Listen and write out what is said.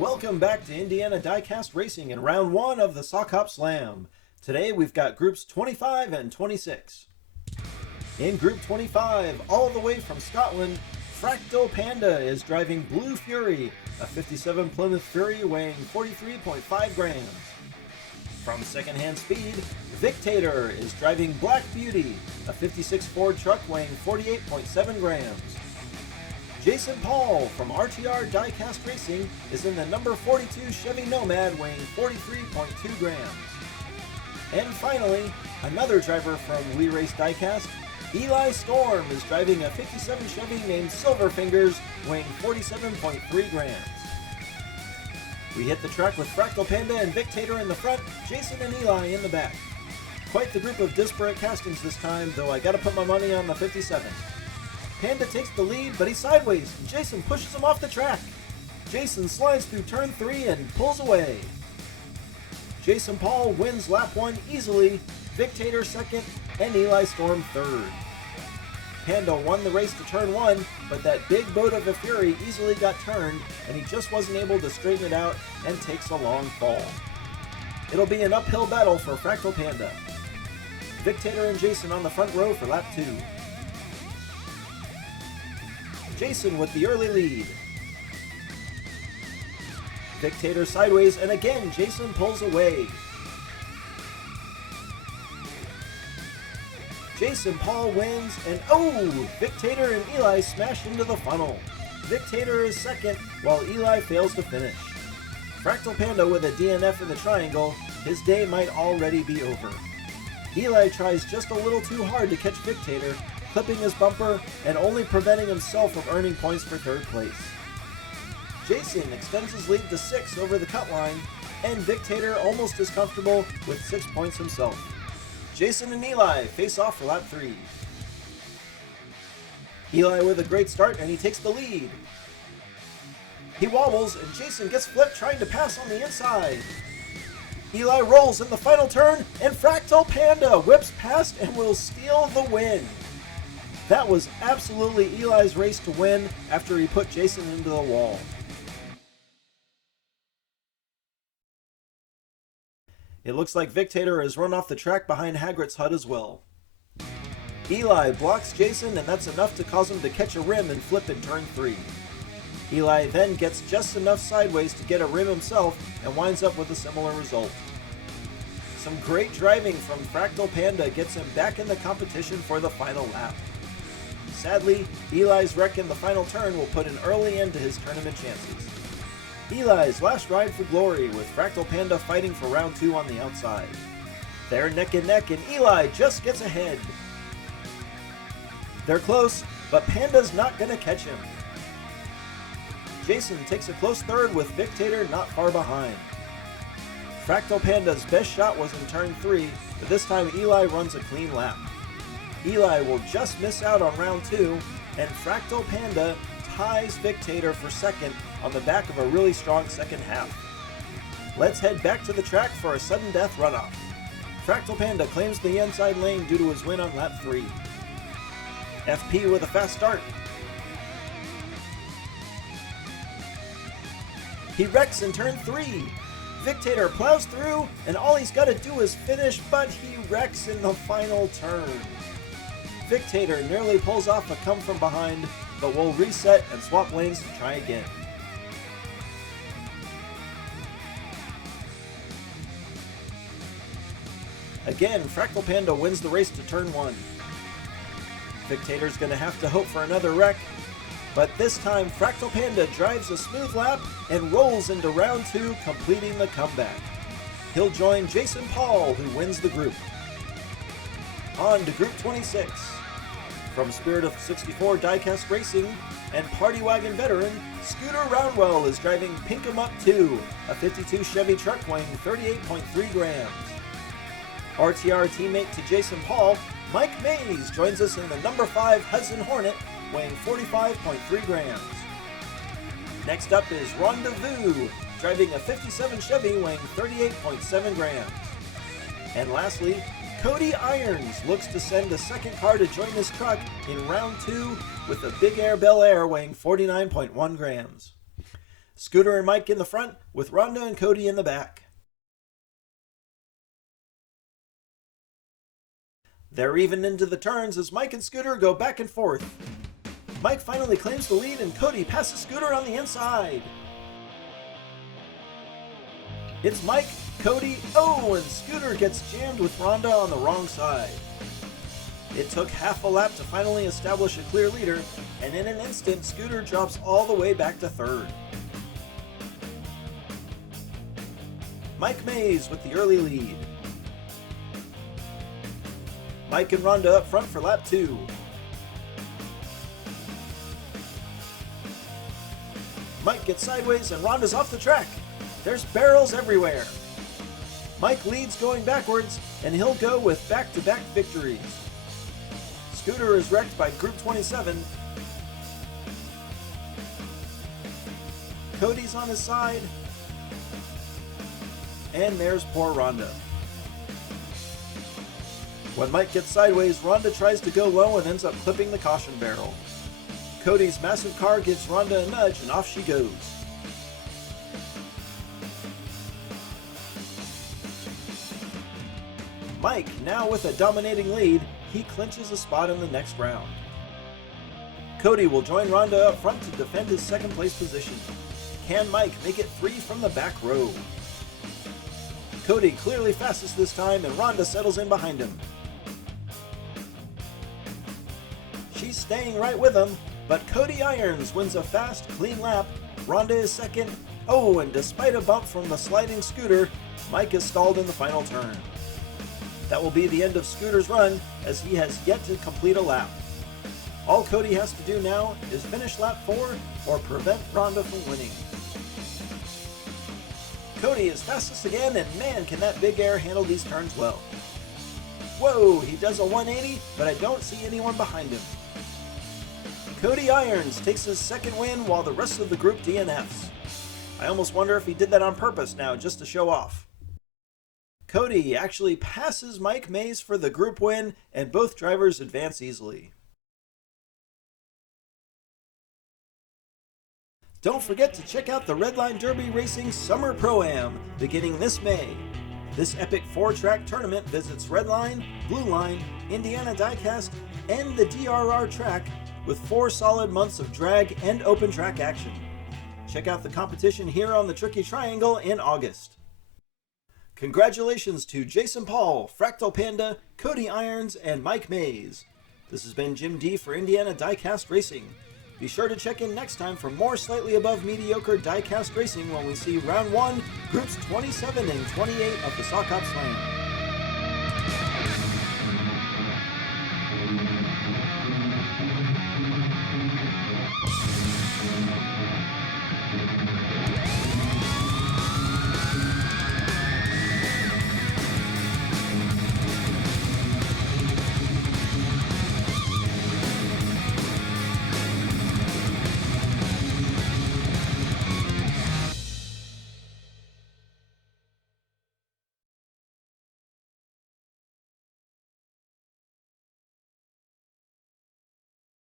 Welcome back to Indiana Diecast Racing in round 1 of the Sock Hop Slam. Today we've got groups 25 and 26. In group 25, all the way from Scotland, Fractal Panda is driving Blue Fury, a 57 Plymouth Fury weighing 43.5 grams. From Secondhand Speed, Victator is driving Black Beauty, a 56 Ford truck weighing 48.7 grams. Jason Paul from RTR Diecast Racing is in the number 42 Chevy Nomad weighing 43.2 grams. And finally, another driver from We Race Diecast, Eli Storm is driving a 57 Chevy named Silverfingers weighing 47.3 grams. We hit the track with Fractal Panda and Victator in the front, Jason and Eli in the back. Quite the group of disparate castings this time, though I gotta put my money on the 57. Panda takes the lead, but he's sideways, and Jason pushes him off the track. Jason slides through turn 3 and pulls away. Jason Paul wins lap 1 easily, Victator second, and Eli Storm third. Panda won the race to turn 1, but that big boat of a Fury easily got turned, and he just wasn't able to straighten it out and takes a long fall. It'll be an uphill battle for Fractal Panda. Victator and Jason on the front row for lap 2. Jason with the early lead. Victator sideways, and again Jason pulls away. Jason Paul wins, and Victator and Eli smash into the funnel. Victator is second, while Eli fails to finish. Fractal Panda with a DNF in the triangle, his day might already be over. Eli tries just a little too hard to catch Victator, clipping his bumper and only preventing himself from earning points for third place. Jason extends his lead to 6 over the cut line, and Victator almost as comfortable with 6 points himself. Jason and Eli face off for lap 3. Eli with a great start, and he takes the lead. He wobbles, and Jason gets flipped trying to pass on the inside. Eli rolls in the final turn, and Fractal Panda whips past and will steal the win. That was absolutely Eli's race to win after he put Jason into the wall. It looks like Victator has run off the track behind Hagrid's hut as well. Eli blocks Jason, and that's enough to cause him to catch a rim and flip in turn 3. Eli then gets just enough sideways to get a rim himself and winds up with a similar result. Some great driving from Fractal Panda gets him back in the competition for the final lap. Sadly, Eli's wreck in the final turn will put an early end to his tournament chances. Eli's last ride for glory, with Fractal Panda fighting for round 2 on the outside. They're neck and neck, and Eli just gets ahead. They're close, but Panda's not going to catch him. Jason takes a close third, with Victator not far behind. Fractal Panda's best shot was in turn 3, but this time Eli runs a clean lap. Eli will just miss out on round 2, and Fractal Panda ties Victator for second on the back of a really strong second half. Let's head back to the track for a sudden death runoff. Fractal Panda claims the inside lane due to his win on lap 3. FP with a fast start. He wrecks in turn 3. Victator plows through, and all he's got to do is finish, but he wrecks in the final turn. Victator nearly pulls off a come from behind, but will reset and swap lanes to try again. Again, Fractal Panda wins the race to turn 1. Victator's going to have to hope for another wreck, but this time Fractal Panda drives a smooth lap and rolls into round 2, completing the comeback. He'll join Jason Paul, who wins the group. On to group 26. From Spirit of 64 Diecast Racing and Party Wagon veteran, Scooter Roundwell is driving Pink 'em Up 2, a 52 Chevy truck weighing 38.3 grams. RTR teammate to Jason Paul, Mike Mays joins us in the number 5 Hudson Hornet weighing 45.3 grams. Next up is Rendezvous, driving a 57 Chevy weighing 38.7 grams. And lastly, Cody Irons looks to send a second car to join his truck in round 2 with a Big Air Bel Air weighing 49.1 grams. Scooter and Mike in the front, with Rhonda and Cody in the back. They're even into the turns as Mike and Scooter go back and forth. Mike finally claims the lead and Cody passes Scooter on the inside. It's Mike, Cody, and Scooter gets jammed with Rhonda on the wrong side. It took half a lap to finally establish a clear leader, and in an instant, Scooter drops all the way back to third. Mike Mays with the early lead. Mike and Rhonda up front for lap 2. Mike gets sideways and Rhonda's off the track. There's barrels everywhere. Mike leads going backwards, and he'll go with back-to-back victories. Scooter is wrecked by Group 27. Cody's on his side. And there's poor Rhonda. When Mike gets sideways, Rhonda tries to go low and ends up clipping the caution barrel. Cody's massive car gives Rhonda a nudge and off she goes. Mike, now with a dominating lead, he clinches a spot in the next round. Cody will join Rhonda up front to defend his second place position. Can Mike make it free from the back row? Cody clearly fastest this time and Rhonda settles in behind him. She's staying right with him, but Cody Irons wins a fast, clean lap. Rhonda is second. And despite a bump from the sliding Scooter, Mike is stalled in the final turn. That will be the end of Scooter's run, as he has yet to complete a lap. All Cody has to do now is finish lap 4 or prevent Rhonda from winning. Cody is fastest again, and man, can that big air handle these turns well. Whoa, he does a 180, but I don't see anyone behind him. Cody Irons takes his second win while the rest of the group DNFs. I almost wonder if he did that on purpose now, just to show off. Cody actually passes Mike Mays for the group win, and both drivers advance easily. Don't forget to check out the Redline Derby Racing Summer Pro-Am, beginning this May. This epic 4-track tournament visits Redline, Blue Line, Indiana Diecast, and the DRR track, with 4 solid months of drag and open track action. Check out the competition here on the Tricky Triangle in August. Congratulations to Jason Paul, Fractal Panda, Cody Irons, and Mike Mays. This has been Jim D for Indiana Diecast Racing. Be sure to check in next time for more slightly above mediocre diecast racing when we see Round 1, Groups 27 and 28 of the Sock Hop Slam.